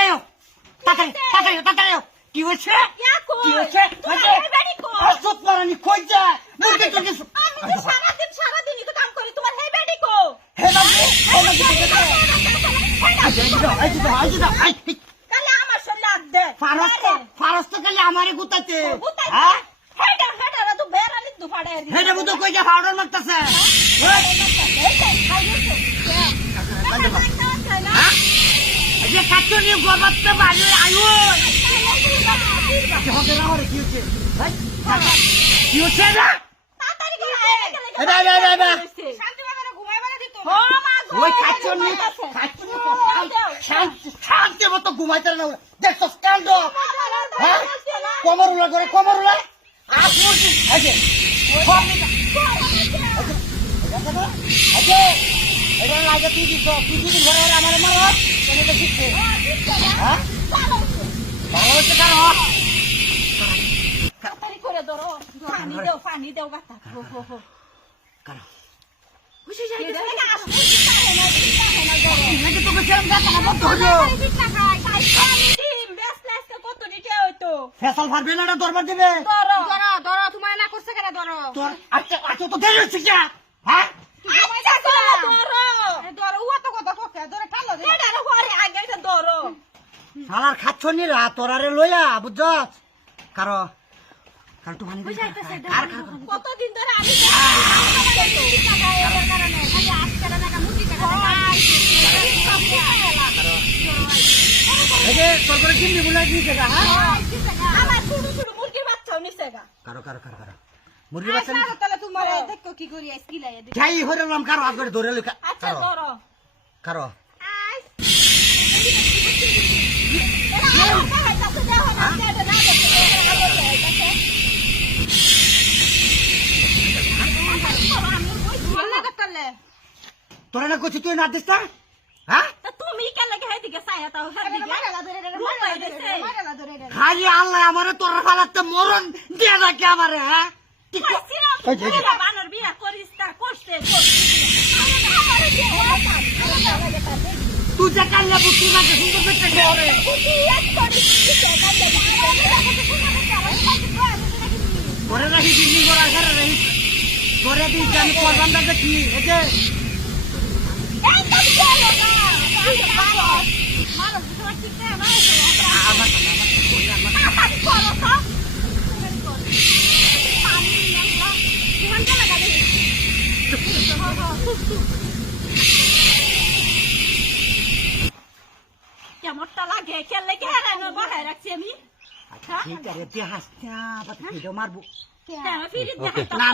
আয়ো তাড়াতাড়ি আয়ো কি হচ্ছে কি হচ্ছে অসুখ মারানি কই যা মুরগি তো কিছু আমি তো সারাদিনই তো কাম করি তোমার হে বেডি কো হে বাবু আই কালে আমার শরীরে হাত দে ফারস তো কালে আমারে গুতাতে হ্যাঁ হেডা তো বেরানি দু ফাড়ে হেডা বুতো কই যা পাউডার মারতাছে যে কাটো নিয়ে গবাত তো বাড়ি আইও হবে না রে কি হচ্ছে ভাই কি হচ্ছে না তাড়াতাড়ি করে শান্তি বাবারে ঘুমাইবারে দিত ও মা গো ওই কাটো নিয়ে শান্তি মতো ঘুমাইতে না দেখছো স্ক্যান্ড হ্যাঁ কমরুলা আজ মুরগি আছে এটা লাগে তুই দিস ঘরে আমার মারত তুমি তো শিখছে হ্যাঁ ভালো হচ্ছে কারো তাড়াতাড়ি করে ধরো পানি দেও বাতা কারো খুশি যাই তো নাকি তোকে কেমন কথা বলতে হলো কত নিতে হইতো ফেসাল ফারবে না দরবার দিবে ধরো তোমার না করছে কেন ধরো তোর আচ্ছা তো দেরি হচ্ছে কি হ্যাঁ শালার খাচ্ছনি রা তোরারে লইয়া বুঝছস কারো একটু পানি দে কতদিন ধরে আমি এই যে তোর করে কিন্নি বুলাই দিছে গা হ্যাঁ আমার ছোট ছোট মুরগির বাচ্চাও নিছে গা কারো মুরগি বাচ্চা নি তাহলে তোমার দেখো কি করি স্কিলাই দে যাই হইরাম কারো আগ করে ধরে লইকা আচ্ছা ধরো কারো তোরা না কইছিস তুই না দিস না হ্যাঁ তুমি কেন লাগে হেদিকে ছায়া তাও খালি আল্লাহ আমারে তোর ফালাতে মরণ দিয়ে রাখে আমারে হ্যাঁ বানর বিয়া করিস তা করছে তুই যে কাল্লা বুদ্ধি মাকে সুন্দর পেটে করে করে রাখি দিল্লি করা করে রাখি করে দিই আমি করবাম না দেখি এই যে কেমনটা লাগে খেললে কে বাহায় রাখছি আমি ঠিক আছে তুই হাসতে মারবো ফিরিত না